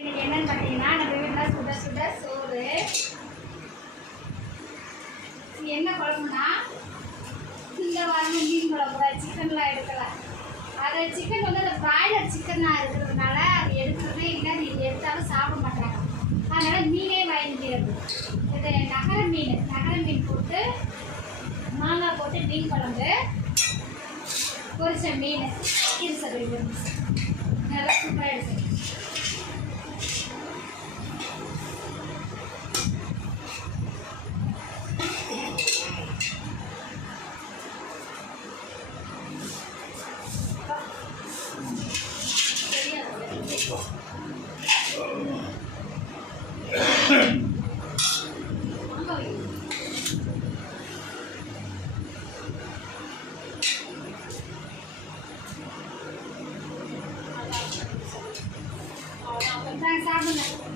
இன்னைக்கு என்னன்னு பார்த்தீங்கன்னா நம்ம வீட்டில் சுட சுட சோறு. என்ன குழம்புனா இந்த வாரம் மீன் குழம்பு சிக்கன்லாம் எடுக்கலை. அது சிக்கன் வந்து அந்த பிராய்லர் சிக்கனாக இருக்கிறதுனால அது எடுக்கிறதே இல்லை, நீங்கள் எடுத்தாலும் சாப்பிட மாட்டாங்க. அதனால் மீனே வாங்கிக்கிறது. இது நகர மீன் போட்டு மாங்காய் போட்டு மீன் குழம்பு, பொரிச்ச மீன் இருசது நல்லா சூப்பராக எடுத்து சாப்பிடுங்க.